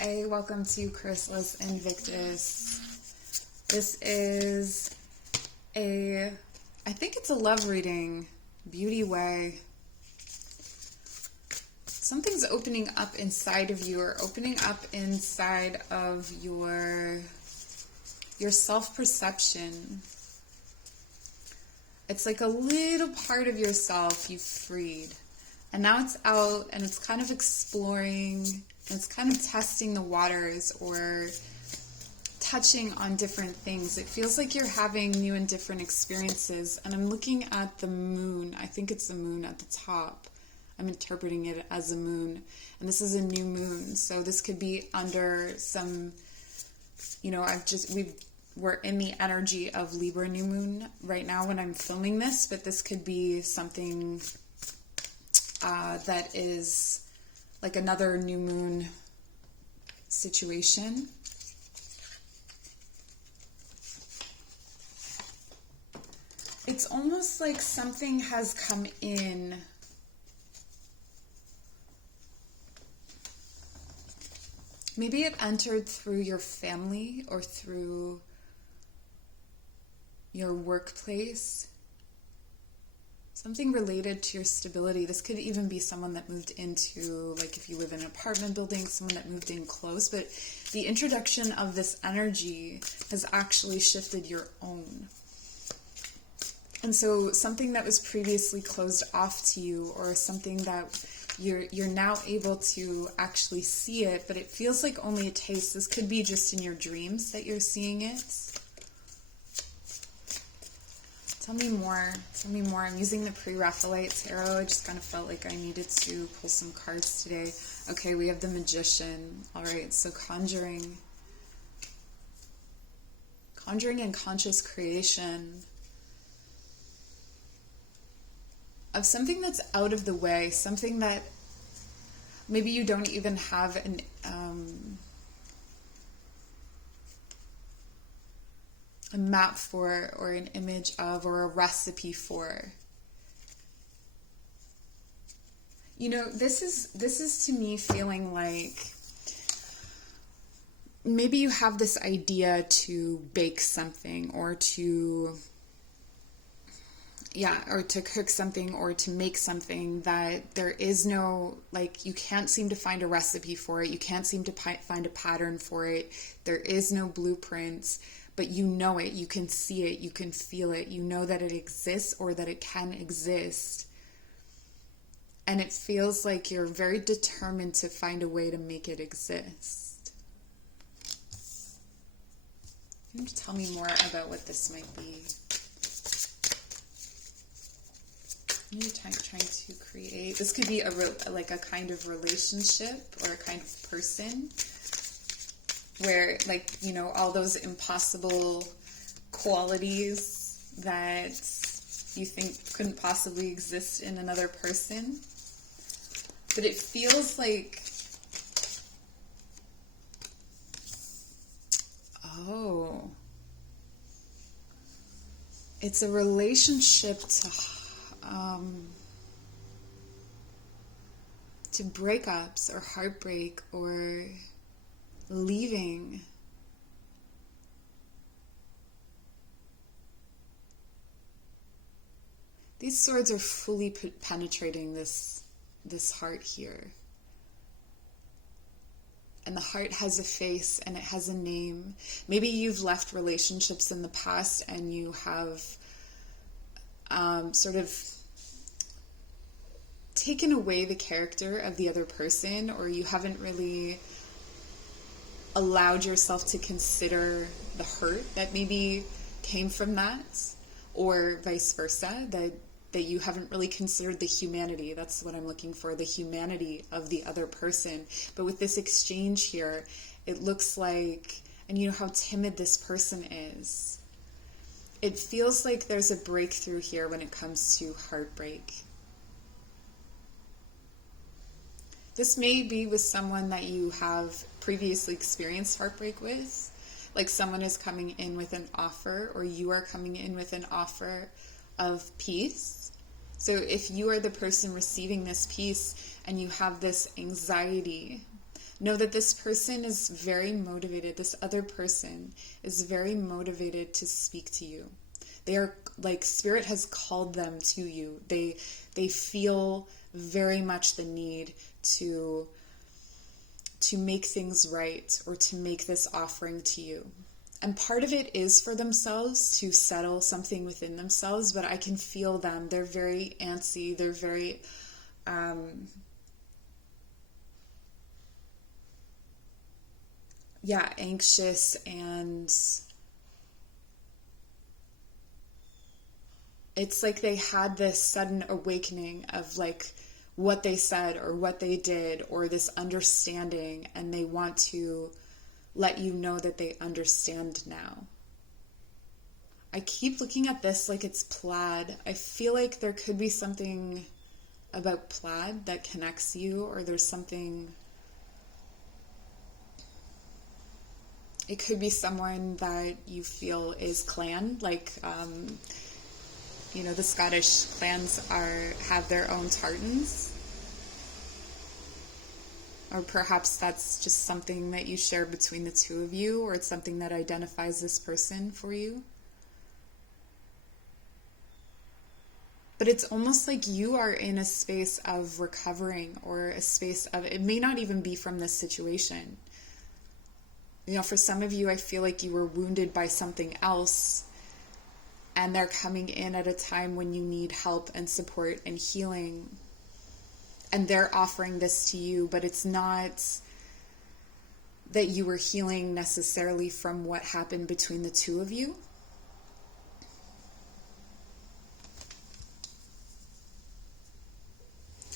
Hey, welcome to Chrysalis Invictus. This is I think it's a love reading, beauty way. Something's opening up inside of you, or opening up inside of your self-perception. It's like a little part of yourself you've freed. And now it's out and it's kind of exploring, and it's kind of testing the waters or touching on different things. It feels like you're having new and different experiences. And I'm looking at the moon. I think it's the moon at the top. I'm interpreting it as a moon. And this is a new moon. So this could be under some, we're in the energy of Libra new moon right now when I'm filming this, but this could be something that is like another new moon situation. It's almost like something has come in. Maybe it entered through your family or through your workplace. Something related to your stability. This could even be someone that moved into, like if you live in an apartment building, someone that moved in close. But the introduction of this energy has actually shifted your own. And so something that was previously closed off to you, or something that you're now able to actually see it, but it feels like only a taste. This could be just in your dreams that you're seeing it. Tell me more. Tell me more. I'm using the Pre-Raphaelite Tarot. I just kind of felt like I needed to pull some cards today. Okay, we have the Magician. All right, so conjuring. Conjuring and conscious creation of something that's out of the way, something that maybe you don't even have a map for, or an image of, or a recipe for. This is to me feeling like maybe you have this idea to bake something, or to cook something, or to make something that there is no, like, you can't seem to find a recipe for it. You can't seem to find a pattern for it. There is no blueprints, but you know it. You can see it. You can feel it. You know that it exists, or that it can exist. And it feels like you're very determined to find a way to make it exist. Can you tell me more about what this might be? You're trying to create. This could be a kind of relationship, or a kind of person where, all those impossible qualities that you think couldn't possibly exist in another person. But it feels like, it's a relationship to breakups, or heartbreak, or leaving. These swords are fully penetrating this heart here. And the heart has a face, and it has a name. Maybe you've left relationships in the past, and you have sort of taken away the character of the other person, or you haven't really allowed yourself to consider the hurt that maybe came from that, or vice versa, that you haven't really considered the humanity. That's what I'm looking for, the humanity of the other person. But with this exchange here, it looks like, and you know how timid this person is. It feels like there's a breakthrough here when it comes to heartbreak. This may be with someone that you have previously experienced heartbreak with. Like someone is coming in with an offer, or you are coming in with an offer of peace. So if you are the person receiving this peace, and you have this anxiety Know that this person is very motivated. This other person is very motivated to speak to you. They are like, Spirit has called them to you. They feel very much the need to make things right, or to make this offering to you. And part of it is for themselves, to settle something within themselves, but I can feel them. They're very antsy. They're very anxious, and it's like they had this sudden awakening of like what they said or what they did, or this understanding, and they want to let you know that they understand now. I keep looking at this like it's plaid. I feel like there could be something about plaid that connects you, or there's something. It could be someone that you feel is clan, like, the Scottish clans have their own tartans. Or perhaps that's just something that you share between the two of you, or it's something that identifies this person for you. But it's almost like you are in a space of recovering, or a space of, it may not even be from this situation. For some of you, I feel like you were wounded by something else, and they're coming in at a time when you need help and support and healing. And they're offering this to you, but it's not that you were healing necessarily from what happened between the two of you.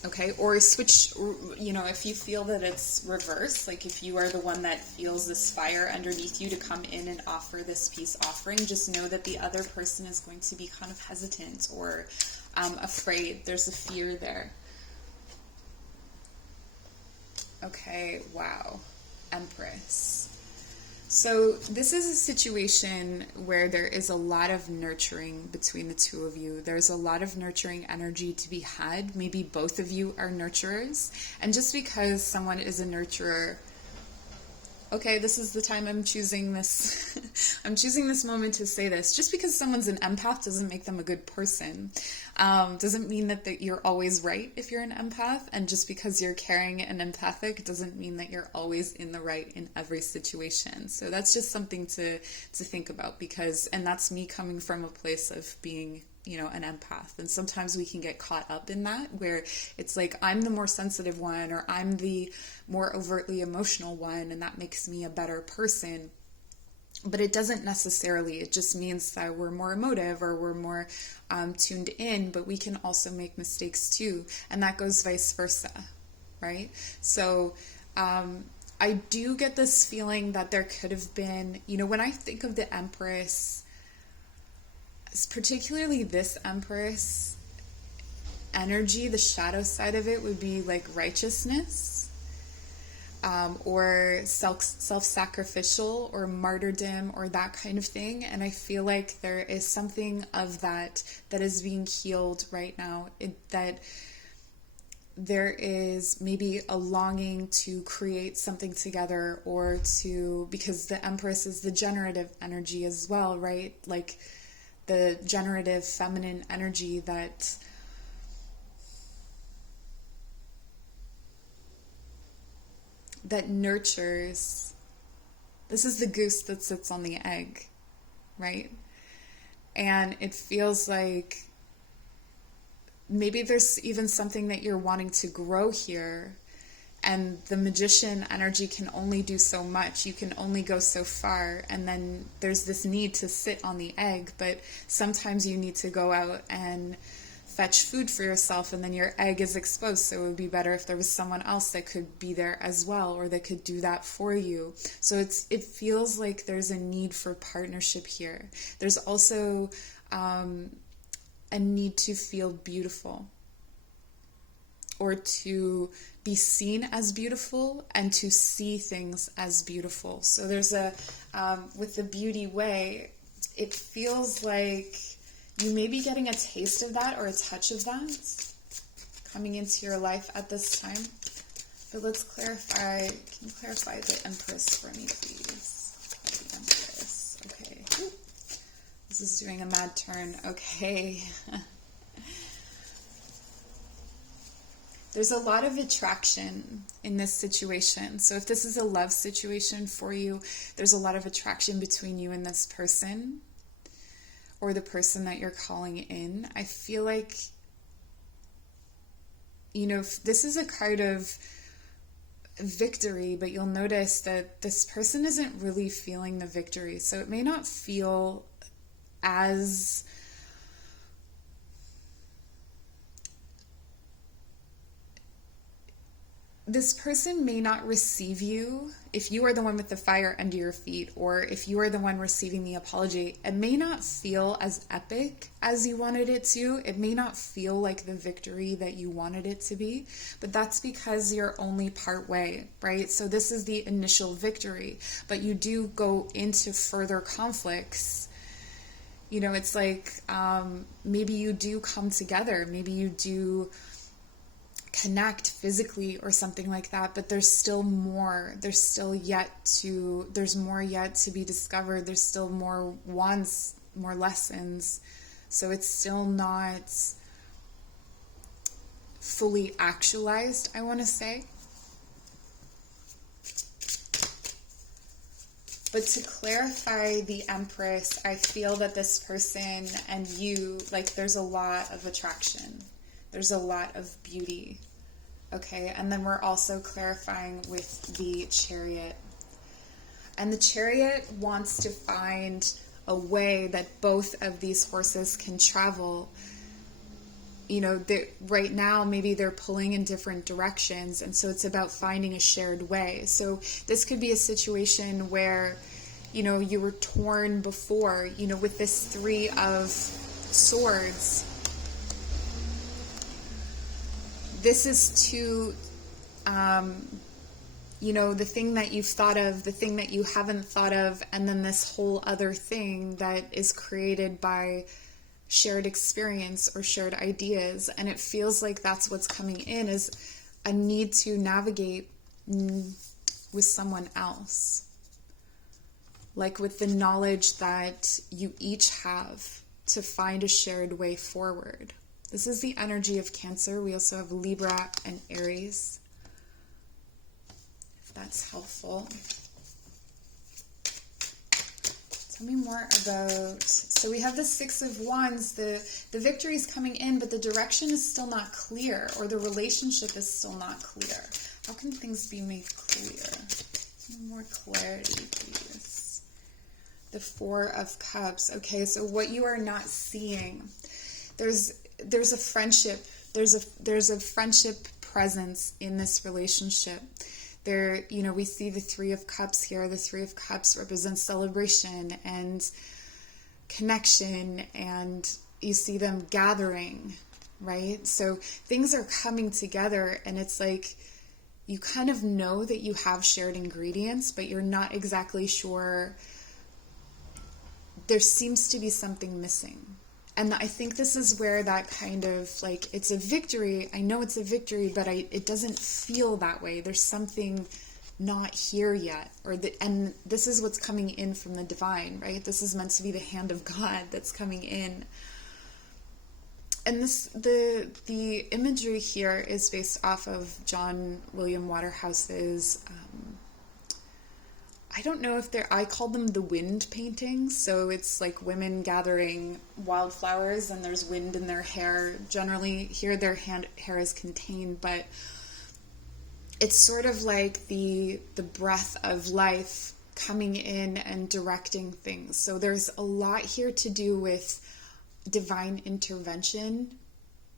Okay, or switch, if you feel that it's reverse, like if you are the one that feels this fire underneath you to come in and offer this peace offering, just know that the other person is going to be kind of hesitant or afraid. There's a fear there. Okay, wow. Empress. So this is a situation where there is a lot of nurturing between the two of you. There's a lot of nurturing energy to be had. Maybe both of you are nurturers. And just because someone is a nurturer, okay, this is the time I'm choosing this. I'm choosing this moment to say this. Just because someone's an empath doesn't make them a good person. Doesn't mean that you're always right if you're an empath. And just because you're caring and empathic doesn't mean that you're always in the right in every situation. So that's just something to think about, and that's me coming from a place of being an empath. And sometimes we can get caught up in that, where it's like, I'm the more sensitive one, or I'm the more overtly emotional one, and that makes me a better person. But it doesn't necessarily. It just means that we're more emotive, or we're more tuned in, but we can also make mistakes too. And that goes vice versa, right? So I do get this feeling that there could have been, when I think of the Empress, particularly this Empress energy, the shadow side of it would be like righteousness, or self-sacrificial, or martyrdom, or that kind of thing. And I feel like there is something of that is being healed right now, that there is maybe a longing to create something together, or because the Empress is the generative energy as well, right? Like the generative feminine energy that nurtures. This is the goose that sits on the egg, right? And it feels like maybe there's even something that you're wanting to grow here, and the magician energy can only do so much. You can only go so far, and then there's this need to sit on the egg, but sometimes you need to go out and fetch food for yourself, and then your egg is exposed. So it would be better if there was someone else that could be there as well, or that could do that for you. So it feels like there's a need for partnership here. There's also a need to feel beautiful, or to be seen as beautiful, and to see things as beautiful. So there's with the beauty way, it feels like you may be getting a taste of that, or a touch of that coming into your life at this time. But let's clarify. Can you clarify the Empress for me, please? The Empress. Okay. Ooh. This is doing a mad turn. Okay. There's a lot of attraction in this situation. So if this is a love situation for you, there's a lot of attraction between you and this person, or the person that you're calling in. I feel like, you know, this is a card of victory, but you'll notice that this person isn't really feeling the victory. So it may not feel as this person may not receive you if you are the one with the fire under your feet, or if you are the one receiving the apology. It may not feel as epic as you wanted it to. It may not feel like the victory that you wanted it to be, but that's because you're only part way, right? So this is the initial victory, but you do go into further conflicts. You know, it's like maybe you do come together, maybe you do connect physically or something like that, but there's still more. There's more yet to be discovered. There's still more wants, more lessons. So it's still not fully actualized, I want to say. But to clarify the Empress, I feel that this person and you, like, there's a lot of attraction. There's a lot of beauty, okay? And then we're also clarifying with the Chariot. And the Chariot wants to find a way that both of these horses can travel. You know, right now, maybe they're pulling in different directions, and so it's about finding a shared way. So this could be a situation where, you know, you were torn before, you know, with this Three of Swords. This is to, you know, the thing that you've thought of, the thing that you haven't thought of, and then this whole other thing that is created by shared experience or shared ideas. And it feels like that's what's coming in, is a need to navigate with someone else. Like with the knowledge that you each have to find a shared way forward. This is the energy of Cancer. We also have Libra and Aries, if that's helpful. Tell me more about, so we have the Six of Wands. The victory is coming in, but the direction is still not clear, or the relationship is still not clear. How can things be made clear? More clarity, please. The Four of Cups. Okay, so what you are not seeing, there's a friendship, there's a friendship presence in this relationship. There, you know, we see the Three of Cups here. The Three of Cups represents celebration and connection, and you see them gathering, right? So things are coming together, and it's like you kind of know that you have shared ingredients, but you're not exactly sure. There seems to be something missing. And I think this is where that kind of, like, it's a victory. I know it's a victory, but it doesn't feel that way. There's something not here yet. And this is what's coming in from the divine, right? This is meant to be the hand of God that's coming in. And the imagery here is based off of John William Waterhouse's I don't know if I call them the wind paintings. So it's like women gathering wildflowers and there's wind in their hair. Generally here their hair is contained, but it's sort of like the breath of life coming in and directing things. So there's a lot here to do with divine intervention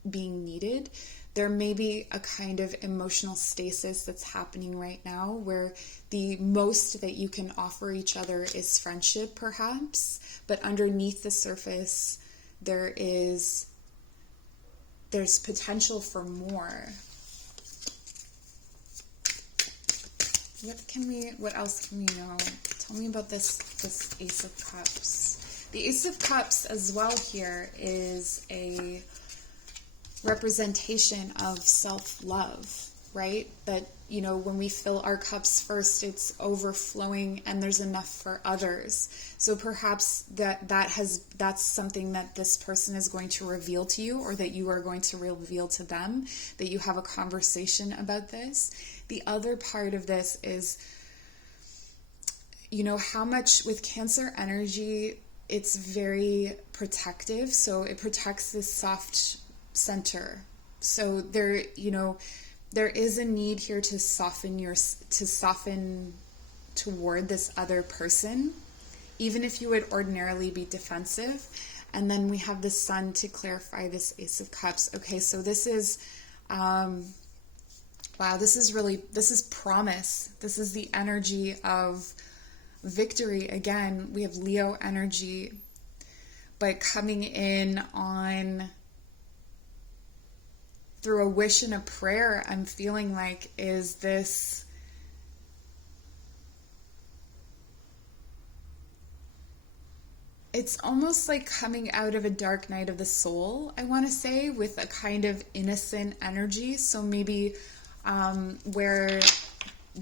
being needed. There may be a kind of emotional stasis that's happening right now, where the most that you can offer each other is friendship, perhaps, but underneath the surface there's potential for more. What else can we know? Tell me about this Ace of Cups. The Ace of Cups as well here is a representation of self-love, right? That when we fill our cups first, it's overflowing and there's enough for others. So perhaps that's something that this person is going to reveal to you, or that you are going to reveal to them, that you have a conversation about this. The other part of this is, how much with Cancer energy, it's very protective. So it protects this soft center. So there is a need here to soften toward this other person, even if you would ordinarily be defensive. And then we have the Sun to clarify this Ace of Cups. Okay, so this is, wow, this is promise. This is the energy of victory. Again, we have Leo energy, but coming in on through a wish and a prayer, I'm feeling like, is this, it's almost like coming out of a dark night of the soul, I want to say, with a kind of innocent energy. So maybe where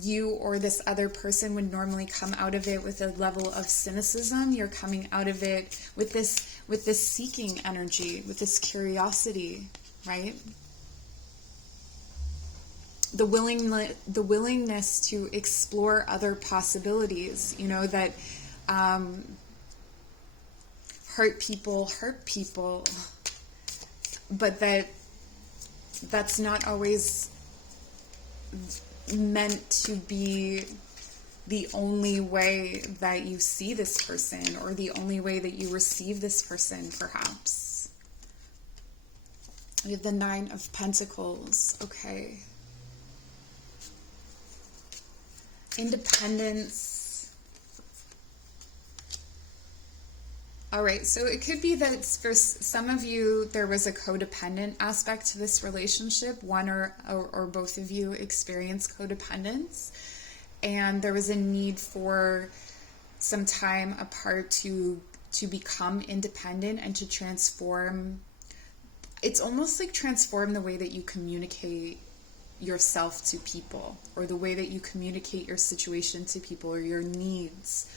you or this other person would normally come out of it with a level of cynicism, you're coming out of it with this seeking energy, with this curiosity, right? The willingness to explore other possibilities, that hurt people, but that's not always meant to be the only way that you see this person, or the only way that you receive this person, perhaps. We have the Nine of Pentacles. Okay. Independence. All right, so it could be that for some of you, there was a codependent aspect to this relationship. One or both of you experienced codependence, and there was a need for some time apart to become independent and to transform. It's almost like transform the way that you communicate yourself to people, or the way that you communicate your situation to people, or your needs.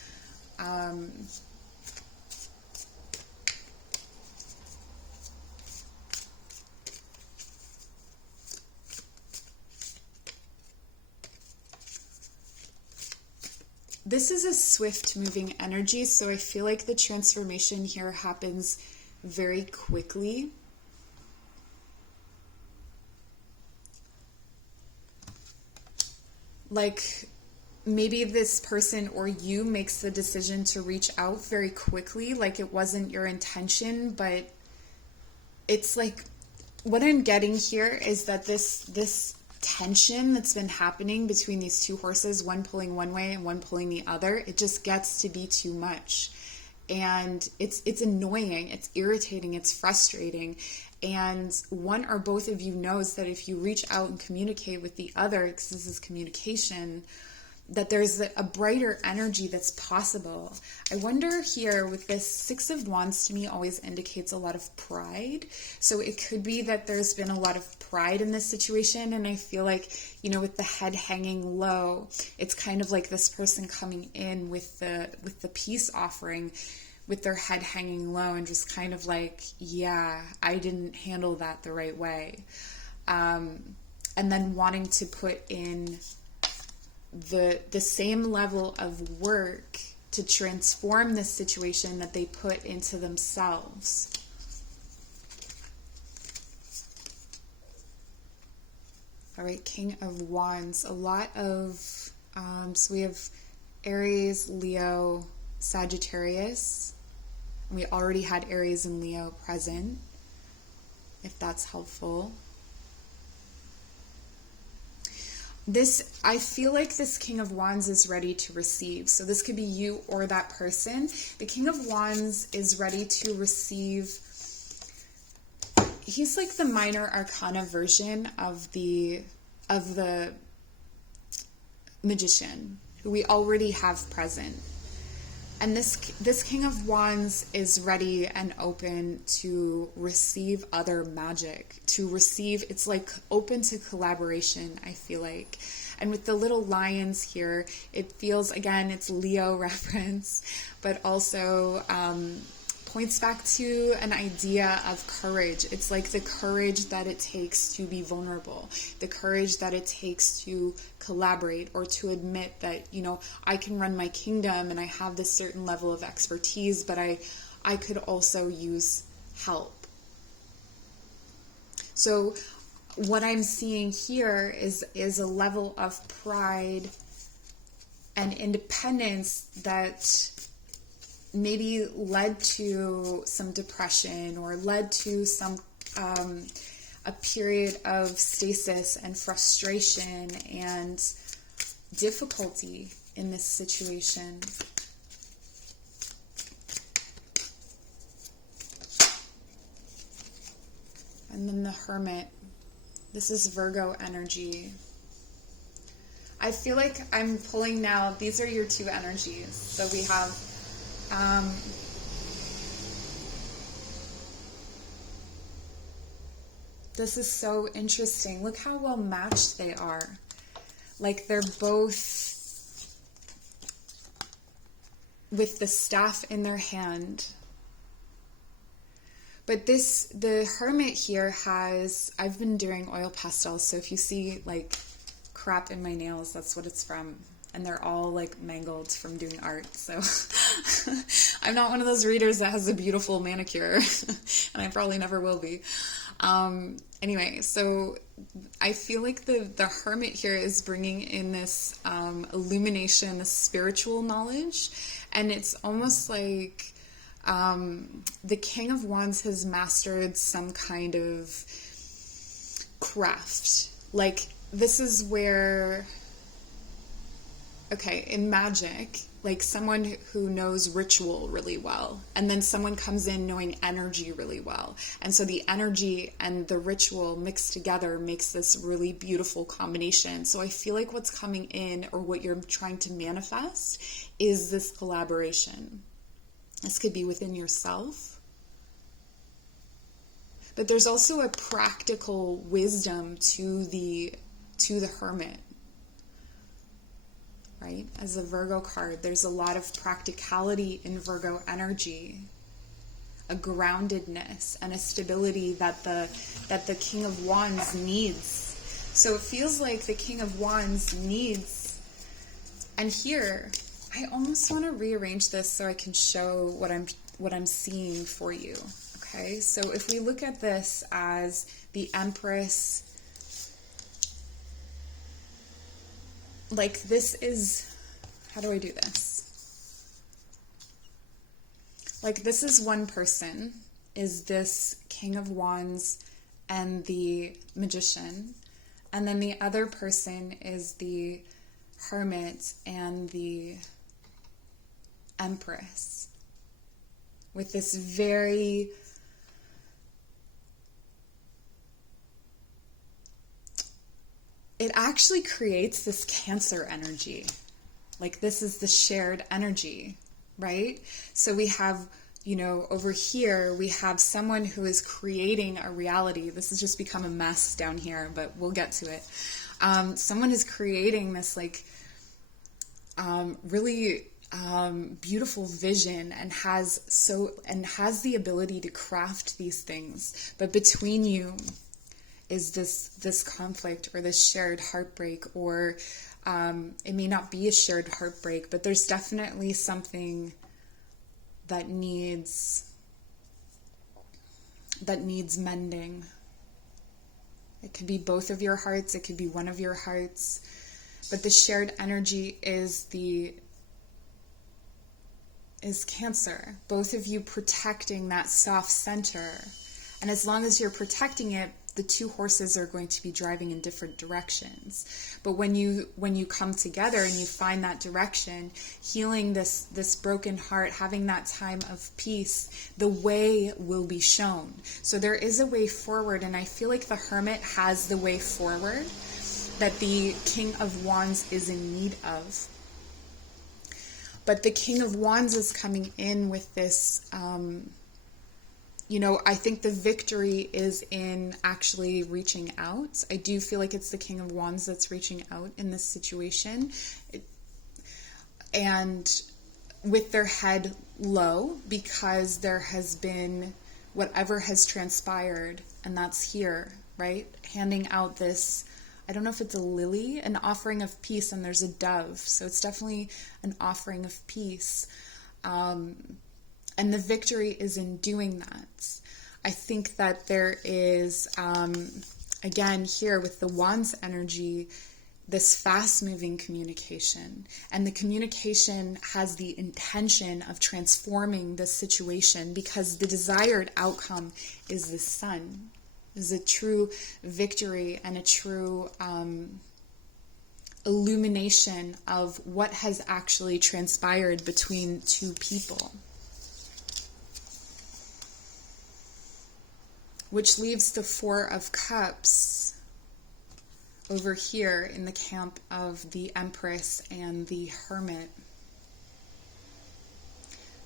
This is a swift moving energy, so I feel like the transformation here happens very quickly. Like, maybe this person or you makes the decision to reach out very quickly, like it wasn't your intention, but it's like, what I'm getting here is that this tension that's been happening between these two horses, one pulling one way and one pulling the other, it just gets to be too much. And it's annoying, it's irritating, it's frustrating. And one or both of you knows that if you reach out and communicate with the other, because this is communication, that there's a brighter energy that's possible. I wonder here with this Six of Wands, to me always indicates a lot of pride. So it could be that there's been a lot of pride in this situation. And I feel like, with the head hanging low, it's kind of like this person coming in with the peace offering, with their head hanging low and just kind of like, yeah, I didn't handle that the right way. And then wanting to put in the same level of work to transform this situation that they put into themselves. All right, King of Wands. A lot of, so we have Aries, Leo, Sagittarius. We already had Aries and Leo present, if that's helpful. I feel like this King of Wands is ready to receive. So this could be you or that person. The King of Wands is ready to receive. He's like the minor arcana version of the Magician, who we already have present. And this King of Wands is ready and open to receive other magic, to receive, it's like open to collaboration, I feel like. And with the little lions here, it feels, again, it's Leo reference, but also points back to an idea of courage. It's like the courage that it takes to be vulnerable, the courage that it takes to collaborate, or to admit that, you know, I can run my kingdom and I have this certain level of expertise, but I could also use help. So what I'm seeing here is a level of pride and independence that maybe led to some depression, or led to some a period of stasis and frustration and difficulty in this situation. And then the Hermit. This is Virgo energy. I feel like I'm pulling now, these are your two energies. So we have this is so interesting. Look how well matched they are. Like they're both with the staff in their hand. But the Hermit here has, I've been doing oil pastels, so if you see like crap in my nails, that's what it's from. And they're all like mangled from doing art. So I'm not one of those readers that has a beautiful manicure, and I probably never will be. Anyway, so I feel like the Hermit here is bringing in this illumination, this spiritual knowledge, and it's almost like the King of Wands has mastered some kind of craft. Like, this is where, okay, in magic, like someone who knows ritual really well, and then someone comes in knowing energy really well. And so the energy and the ritual mixed together makes this really beautiful combination. So I feel like what's coming in, or what you're trying to manifest, is this collaboration. This could be within yourself. But there's also a practical wisdom to the Hermit. Right? As a Virgo card, there's a lot of practicality in Virgo energy, a groundedness and a stability that the King of Wands needs. So it feels like the King of Wands needs, and here, I almost want to rearrange this so I can show what I'm seeing for you. Okay? So if we look at this as the Empress, like this is, how do I do this? Like this is one person, is this King of Wands and the Magician. And then the other person is the Hermit and the Empress. With this very it actually creates this Cancer energy. Like this is the shared energy, right? So we have, you know, over here, we have someone who is creating a reality. This has just become a mess down here, but we'll get to it. Someone is creating this like really beautiful vision, and has the ability to craft these things. But between you is this conflict, or this shared heartbreak, or it may not be a shared heartbreak, but there's definitely something that needs mending. It could be both of your hearts, it could be one of your hearts, but the shared energy is Cancer. Both of you protecting that soft center. And as long as you're protecting it, the two horses are going to be driving in different directions. But when you come together and you find that direction, healing this broken heart, having that time of peace, the way will be shown. So there is a way forward, and I feel like the Hermit has the way forward that the King of Wands is in need of. But the King of Wands is coming in with this I think the victory is in actually reaching out. I do feel like it's the King of Wands that's reaching out in this situation. And with their head low, because there has been whatever has transpired, and that's here, right? Handing out this, I don't know if it's a lily, an offering of peace, and there's a dove. So it's definitely an offering of peace. And the victory is in doing that. I think that there is, again, here with the Wands energy, this fast-moving communication. And the communication has the intention of transforming this situation, because the desired outcome is the sun, is a true victory and a true illumination of what has actually transpired between two people. Which leaves the Four of Cups over here in the camp of the Empress and the Hermit.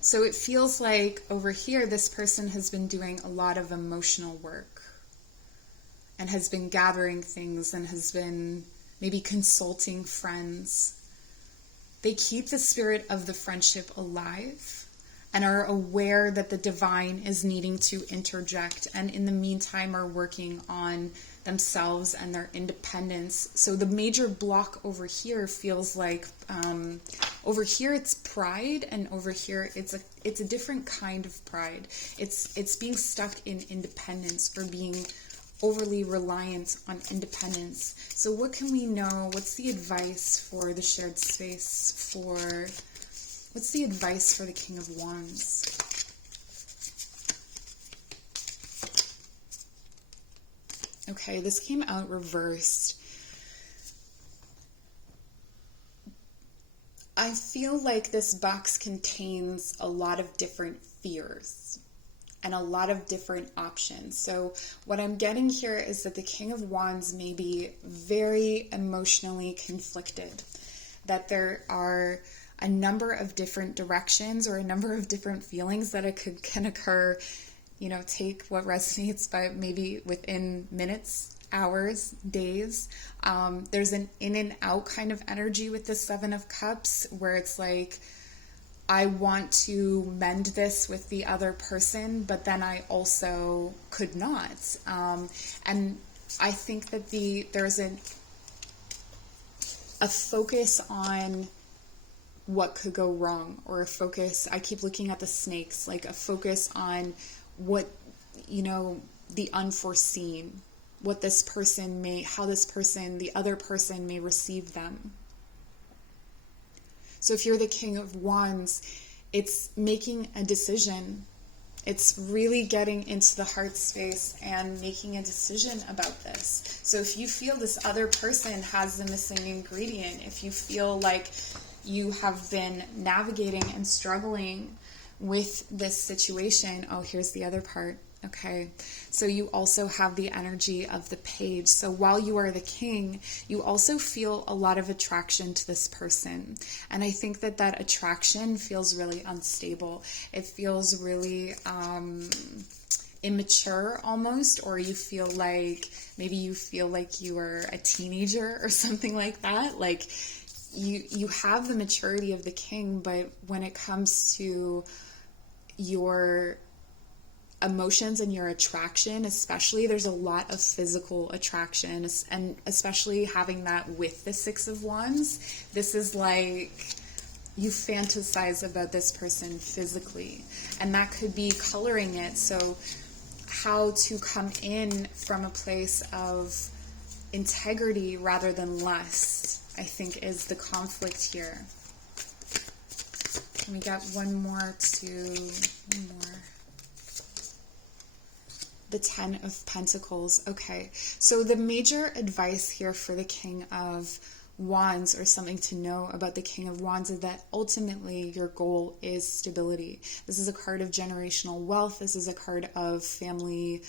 So it feels like over here this person has been doing a lot of emotional work and has been gathering things and has been maybe consulting friends. They keep the spirit of the friendship alive and are aware that the divine is needing to interject, and in the meantime are working on themselves and their independence. So the major block over here feels like, over here it's pride, and over here it's a different kind of pride. It's being stuck in independence, or being overly reliant on independence. So what can we know? What's the advice for the shared space what's the advice for the King of Wands? Okay, this came out reversed. I feel like this box contains a lot of different fears and a lot of different options. So what I'm getting here is that the King of Wands may be very emotionally conflicted, that there are a number of different directions or a number of different feelings that can occur, take what resonates, but maybe within minutes, hours, days. There's an in and out kind of energy with the Seven of Cups, where it's like, I want to mend this with the other person, but then I also could not. And I think that there's a focus on what could go wrong, or a focus, I keep looking at the snakes, like a focus on what, the unforeseen, what this person how the other person may receive them. So if you're the King of Wands, it's making a decision. It's really getting into the heart space and making a decision about this. So if you feel this other person has the missing ingredient, if you feel like you have been navigating and struggling with this situation, here's the other part. Okay, so you also have the energy of the Page. So while you are the king, you also feel a lot of attraction to this person. And I think that attraction feels really unstable. It feels really immature almost, or you feel like you are a teenager or something like that. Like you have the maturity of the king, but when it comes to your emotions and your attraction, especially, there's a lot of physical attraction, and especially having that with the Six of Wands, this is like you fantasize about this person physically, and that could be coloring it. So how to come in from a place of integrity rather than lust, I think, is the conflict here. And we got one more. The Ten of Pentacles. Okay, so the major advice here for the King of Wands, or something to know about the King of Wands, is that ultimately your goal is stability. This is a card of generational wealth. This is a card of family,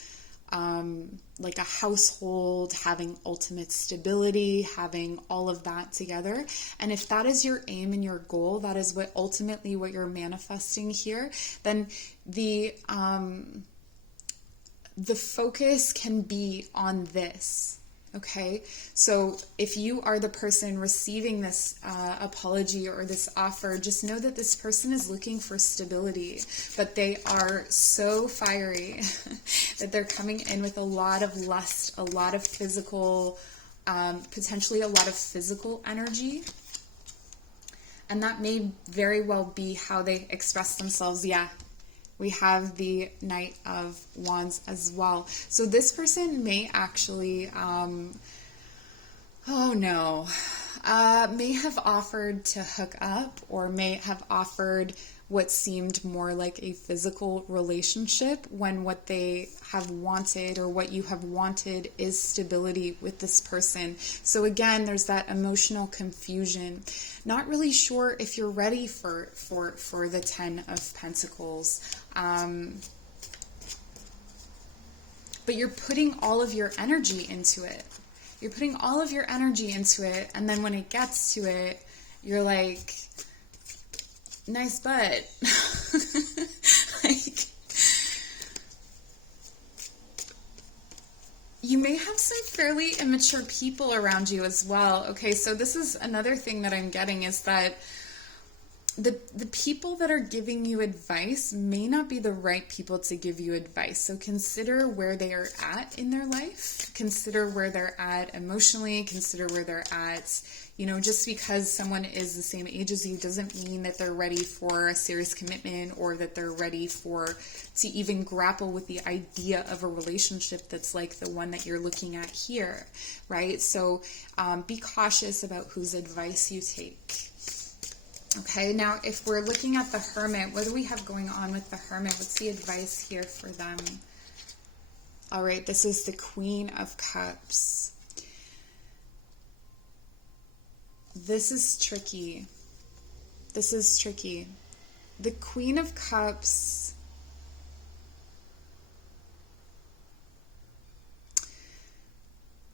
like a household, having ultimate stability, having all of that together. And if that is your aim and your goal, that is what ultimately what you're manifesting here, then the focus can be on this. Okay, so if you are the person receiving this apology or this offer, just know that this person is looking for stability, but they are so fiery that they're coming in with a lot of lust, a lot of physical, potentially a lot of physical energy. And that may very well be how they express themselves. Yeah. We have the Knight of Wands as well. So this person may actually, may have offered to hook up, or may have offered what seemed more like a physical relationship, when what they have wanted, or what you have wanted, is stability with this person. So again, there's that emotional confusion. Not really sure if you're ready for the Ten of Pentacles. But you're putting all of your energy into it. You're putting all of your energy into it, and then when it gets to it, you're like, nice butt. Like, you may have some fairly immature people around you as well. Okay, so this is another thing that I'm getting, is that the people that are giving you advice may not be the right people to give you advice. So consider where they are at in their life. Consider where they're at emotionally. Consider where they're at. You know, just because someone is the same age as you doesn't mean that they're ready for a serious commitment, or that they're ready to even grapple with the idea of a relationship that's like the one that you're looking at here, right? So be cautious about whose advice you take. Okay, now if we're looking at the Hermit, what do we have going on with the Hermit? What's the advice here for them? All right, this is the Queen of Cups. This is tricky. This is tricky. The Queen of Cups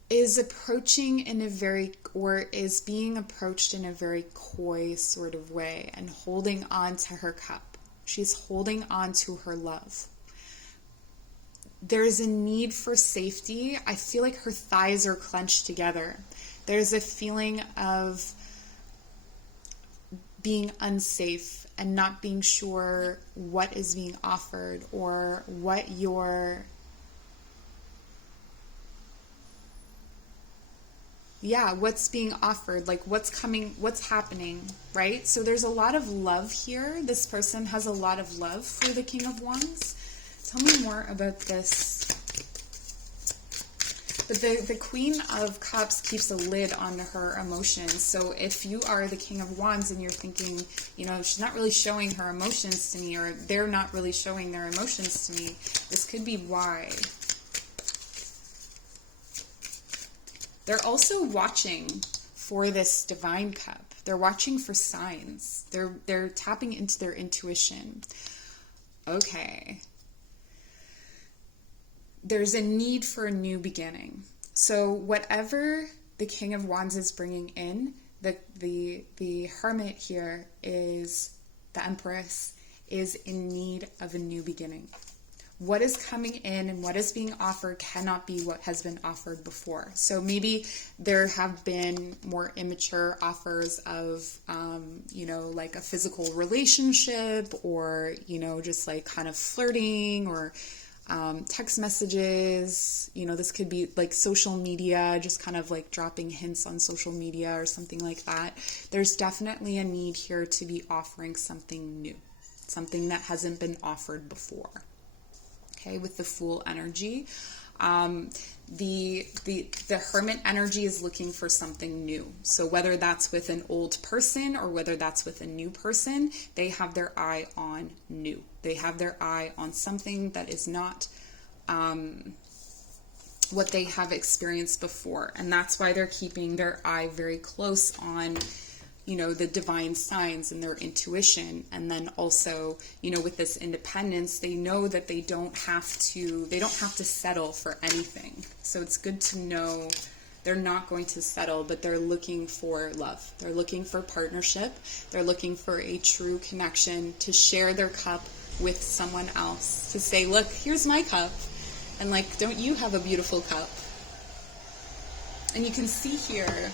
is approaching in a very, or is being approached in a very coy sort of way, and holding on to her cup. She's holding on to her love. There's a need for safety. I feel like her thighs are clenched together. There's a feeling of being unsafe and not being sure what is being offered, or what your what's being offered, like what's coming, what's happening, right? So there's a lot of love here. This person has a lot of love for the King of Wands. Tell me more about this. But the Queen of Cups keeps a lid on her emotions. So if you are the King of Wands and you're thinking, you know, she's not really showing her emotions to me, or they're not really showing their emotions to me, this could be why. They're also watching for this divine cup. They're watching for signs. They're tapping into their intuition. Okay. There's a need for a new beginning. So whatever the King of Wands is bringing in, the Hermit here is, the Empress, is in need of a new beginning. What is coming in and what is being offered cannot be what has been offered before. So maybe there have been more immature offers of, like a physical relationship, or, just like kind of flirting, or text messages. This could be like social media, just kind of like dropping hints on social media or something like that. There's definitely a need here to be offering something new, something that hasn't been offered before. Okay, with the Fool energy. The Hermit energy is looking for something new. So whether that's with an old person or whether that's with a new person, they have their eye on new. They have their eye on something that is not what they have experienced before. And that's why they're keeping their eye very close on the divine signs and their intuition. And then also, with this independence, they know that they don't have to settle for anything. So it's good to know they're not going to settle, but they're looking for love. They're looking for partnership. They're looking for a true connection, to share their cup with someone else, to say, look, here's my cup. And like, don't you have a beautiful cup? And you can see here,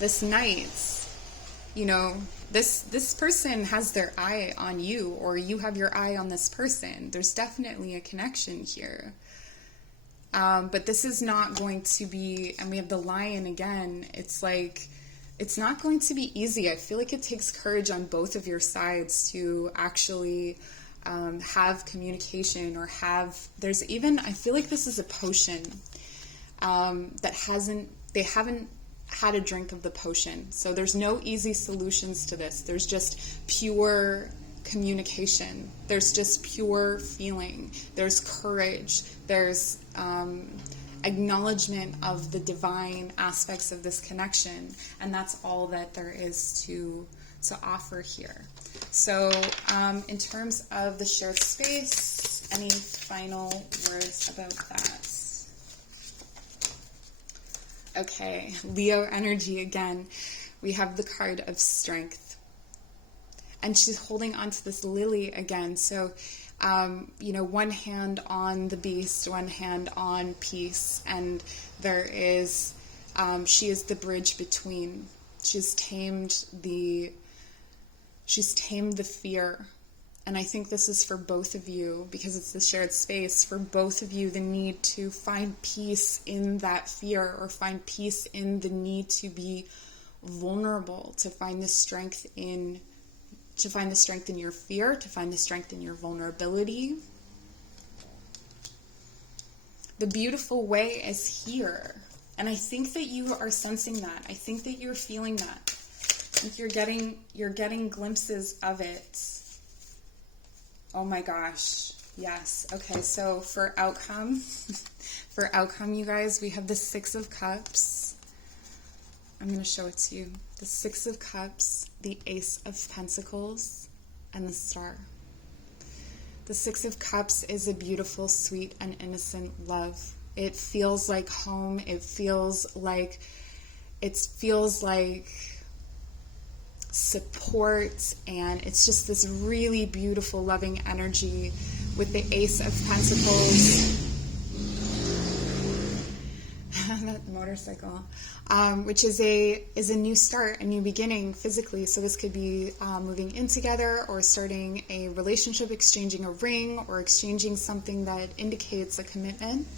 this knight, you know, this person has their eye on you, or you have your eye on this person. There's definitely a connection here. But this is not going to be, and we have the Lion again, it's like, it's not going to be easy. I feel like it takes courage on both of your sides to actually have communication, or there's even, I feel like this is a potion they haven't had a drink of the potion. So there's no easy solutions to this. There's just pure communication. There's just pure feeling. There's courage. There's acknowledgement of the divine aspects of this connection. And that's all that there is to offer here. So in terms of the shared space, any final words about that? Okay, Leo energy again. We have the card of strength. And she's holding on to this lily again. So, you know, one hand on the beast, one hand on peace. And there is, she is the bridge between. She's tamed the fear. And I think this is for both of you, because it's the shared space, for both of you, the need to find peace in that fear, or find peace in the need to be vulnerable, to find the strength in your fear, to find the strength in your vulnerability. The beautiful way is here. And I think that you are sensing that. I think that you're feeling that. I think you're getting glimpses of it. Oh my gosh. Yes. Okay, so for outcome, you guys, we have the Six of Cups. I'm going to show it to you. The Six of Cups, the Ace of Pentacles, and the Star. The Six of Cups is a beautiful, sweet, and innocent love. It feels like home. It feels like support, and it's just this really beautiful, loving energy with the Ace of Pentacles. That motorcycle, which is a new start, a new beginning physically. So this could be moving in together, or starting a relationship, exchanging a ring, or exchanging something that indicates a commitment.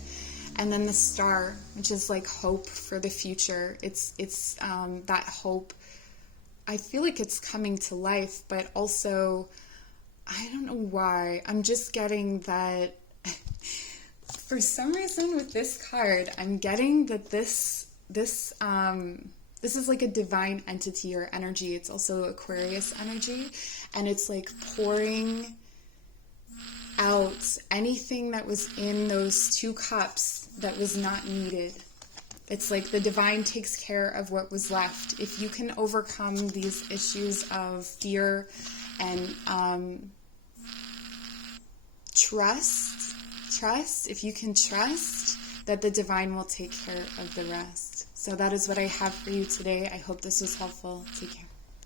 And then the Star, which is like hope for the future. It's that hope. I feel like it's coming to life, but also, I don't know why, I'm just getting that, for some reason with this card, I'm getting that this is like a divine entity or energy. It's also Aquarius energy, and it's like pouring out anything that was in those two cups that was not needed. It's like the divine takes care of what was left. If you can overcome these issues of fear and trust, if you can trust, that the divine will take care of the rest. So that is what I have for you today. I hope this was helpful. Take care.